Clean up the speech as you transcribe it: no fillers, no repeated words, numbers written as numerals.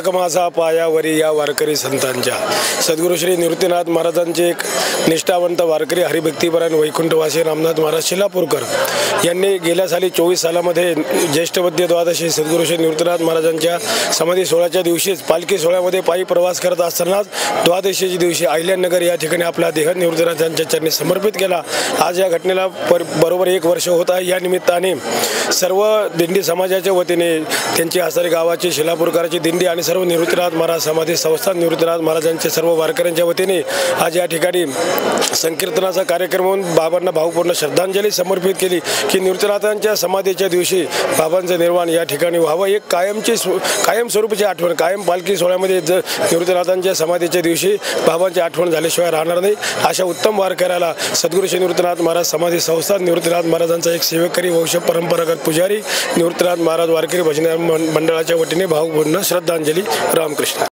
मस्तक माझा पायावरी या वारकरी संतांच्या सद्गुरू श्री निवृत्तीनाथ महाराजांचे एक निष्ठावंत वारकरी हरिभक्तीपरायण वैकुंठवासी रामनाथ महाराज शिलापूरकर यांनी गेल्या साली 24 सालामध्ये ज्येष्ठवद्य द्वादशी सद्गुरू श्री निवृत्तीनाथ महाराजांच्या समाधी सोहळ्याच्या दिवशीच पालखी सोहळ्यामध्ये पायी प्रवास करत असतानाच द्वादशीच्या दिवशी अहिल्यानगर या ठिकाणी आपला देह निवृत्तीनाथांच्या चरणी समर्पित केला। आज या घटनेला बरोबर 1 वर्ष होत आहे। या निमित्ताने सर्व दिंडी समाजाच्या वतीने त्यांची आसारी गावाची शिलापूरकराची दिंडी आणि सर्व निवृत्तीनाथ महाराज समाधी संस्थान निवृत्तीनाथ महाराजांचे सर्व वारकऱ्यांच्या वतीने आज या ठिकाणी संकीर्तनाचा कार्यक्रम होऊन बाबांना भावपूर्ण श्रद्धांजली समर्पित केली की निवृत्तीनाथांच्या समाधीच्या दिवशी बाबांचे निर्वाण या ठिकाणी व्हावं। एक कायम स्वरूपाची आठवण कायम पालखी सोहळ्यामध्ये निवृत्तीनाथांच्या समाधीच्या दिवशी बाबांची आठवण झाल्याशिवाय राहणार नाही। अशा उत्तम वारकऱ्याला सद्गुरू श्री निवृत्तीनाथ महाराज समाधी संस्थान निवृत्तीनाथ महाराजांचा एक सेवेकरी वंश परंपरागत पुजारी निवृत्तीनाथ महाराज वारकरी भजन मंडळाच्या वतीने भावपूर्ण श्रद्धांजली। रामकृष्ण।